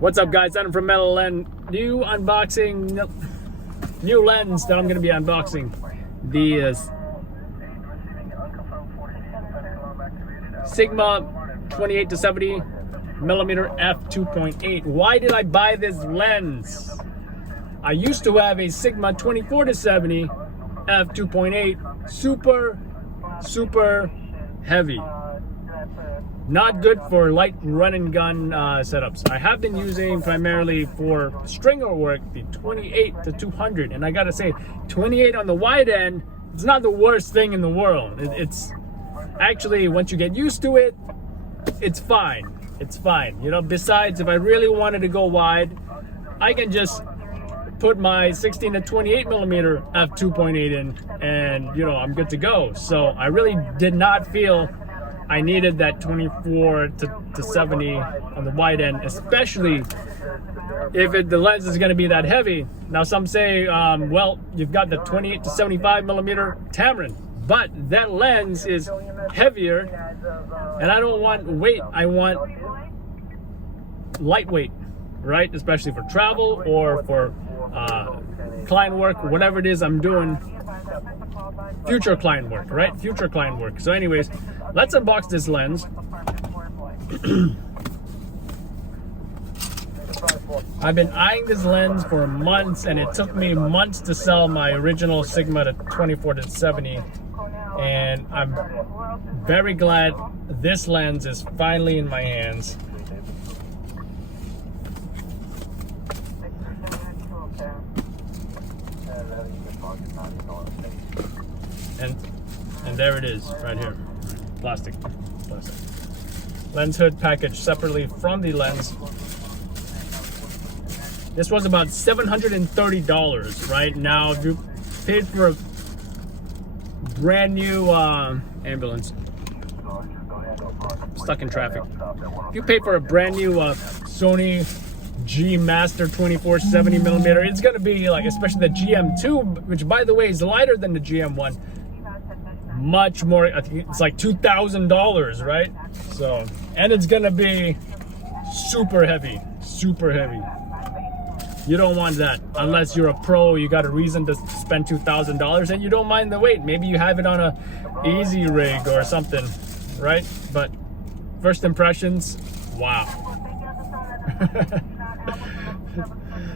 What's up, guys? Adam from Metal Lens. New lens that I'm going to be unboxing. The Sigma 28 to 70 millimeter f2.8. Why did I buy this lens? I used to have a Sigma 24 to 70 f2.8. Super heavy. Not good for light run and gun setups. I have been using primarily for stringer work the 28 to 200, and I gotta say, 28 on the wide end, it's not the worst thing in the world. It's actually, once you get used to it, it's fine. It's fine. You know, besides, if I really wanted to go wide, I can just put my 16 to 28 millimeter f2.8 in, and you know, I'm good to go. So I really did not feel I needed that 24 to 70 on the wide end, especially if the lens is going to be that heavy. Now some say, well, you've got the 28 to 75 millimeter Tamron, but that lens is heavier, and I don't want weight. I want lightweight, right? Especially for travel or for client work, whatever it is I'm doing. Future client work, right? Future client work. So anyways, let's unbox this lens. I've been eyeing this lens for months, and it took me months to sell my original Sigma to 24 to 70. And I'm very glad this lens is finally in my hands. And there it is, right here. Plastic. Lens hood packaged separately from the lens. This was about $730, right? Now, if you paid for a brand new ambulance, stuck in traffic. If you pay for a brand new Sony G Master 24-70 millimeter, it's gonna be like, especially the GM2, which by the way is lighter than the GM1. Much more, I think it's like $2,000, right? So, and it's gonna be super heavy. You don't want that unless you're a pro. You got a reason to spend $2,000 and you don't mind the weight. Maybe you have it on a easy rig or something, right? But first impressions, wow.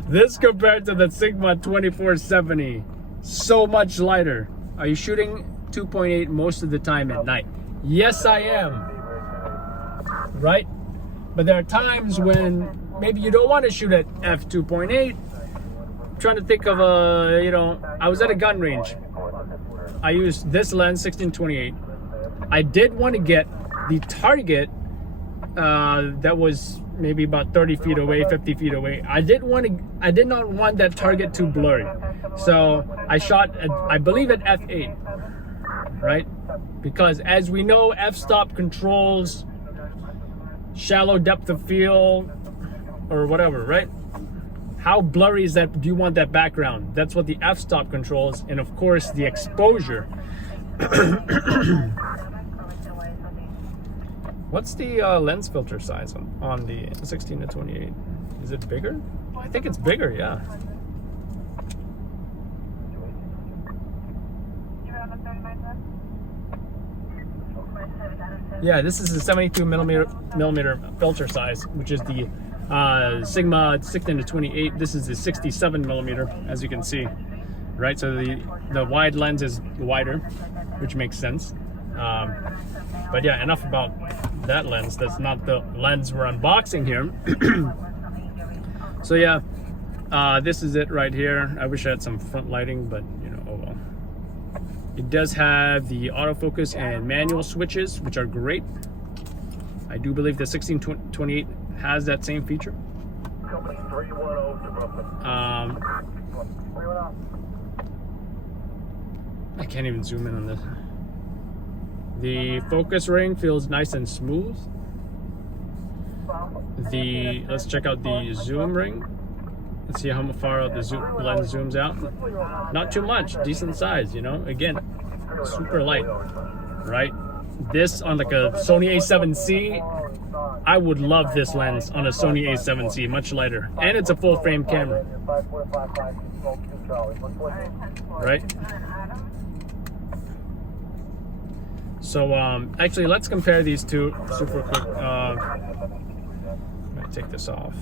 This compared to the Sigma 24-70, so much lighter. Are you shooting 2.8 most of the time at night? Yes, I am, right? But there are times when maybe you don't want to shoot at f2.8. I'm trying to think of you know, I was at a gun range. I used this lens, 16-28. I did want to get the target that was maybe about 30 feet away, 50 feet away. I did not want that target too blurry. So I shot at, I believe at f8. Right? Because as we know, f-stop controls shallow depth of field or whatever, right? How blurry is that? Do you want that background? That's what the f-stop controls, and of course the exposure. What's the lens filter size on the 16 to 28? Is it bigger? I think it's bigger, yeah. Yeah, this is the 72 millimeter filter size, which is the Sigma 16 to 28. This is the 67 millimeter, as you can see, right? So the wide lens is wider, which makes sense. But yeah, enough about that lens. That's not the lens we're unboxing here. So yeah, this is it right here. I wish I had some front lighting, but you know, oh well. It does have the autofocus and manual switches, which are great. I do believe the 16-28 has that same feature. I can't even zoom in on this. The focus ring feels nice and smooth. Let's check out the zoom ring. Let's see how far out the lens zooms out. Not too much, decent size, you know. Again, super light, right? This on like a Sony A7C I would love this lens on a Sony A7C, much lighter, and it's a full frame camera, right? So actually, let's compare these two super quick. I'm gonna take this off.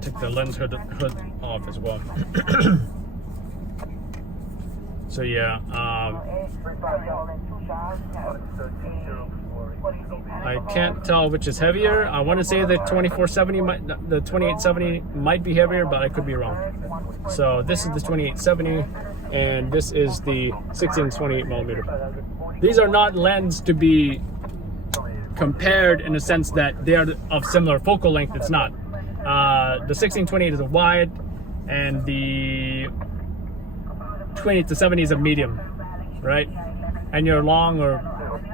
Take the lens hood off as well. So yeah, I can't tell which is heavier. I want to say the 2470 the 2870 might be heavier, but I could be wrong. So this is the 2870, and this is the 16-28 millimeter. These are not lenses to be compared in the sense that they are of similar focal length. It's not. The 16-28 is a wide, and the 28-70 is a medium, right? And your long, or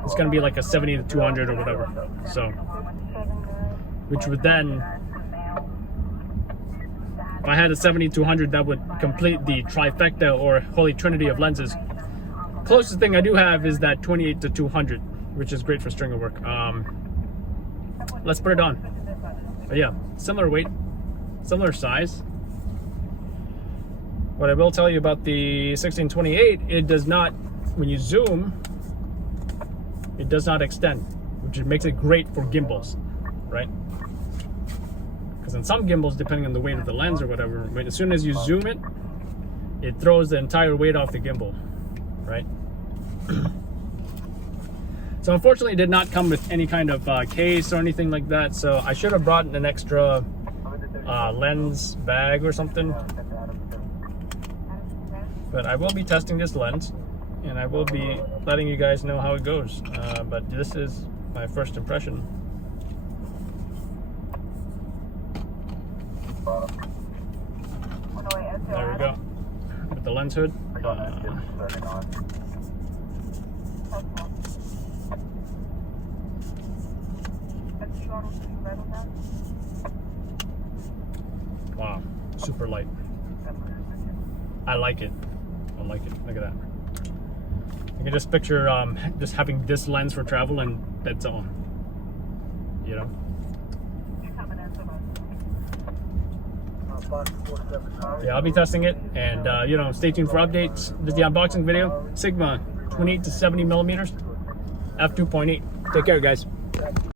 it's going to be like a 70-200 or whatever. So, which would then, if I had a 70-200, that would complete the trifecta or holy trinity of lenses. Closest thing I do have is that 28-200, which is great for stringer work. Let's put it on. But yeah, similar weight, similar size. What I will tell you about the 1628, it does not, when you zoom, it does not extend, which makes it great for gimbals, right? Because in some gimbals, depending on the weight of the lens or whatever, as soon as you zoom it, it throws the entire weight off the gimbal, right? So unfortunately, it did not come with any kind of case or anything like that. So I should have brought an extra lens bag or something. But I will be testing this lens, and I will be letting you guys know how it goes. But this is my first impression. There we go. With the lens hood. Wow, super light. I like it. I like it. Look at that. You can just picture just having this lens for travel, and that's all. You know. Yeah, I'll be testing it, and you know, stay tuned for updates. This is the unboxing video. Sigma 28-70 millimeters, f2.8. Take care, guys.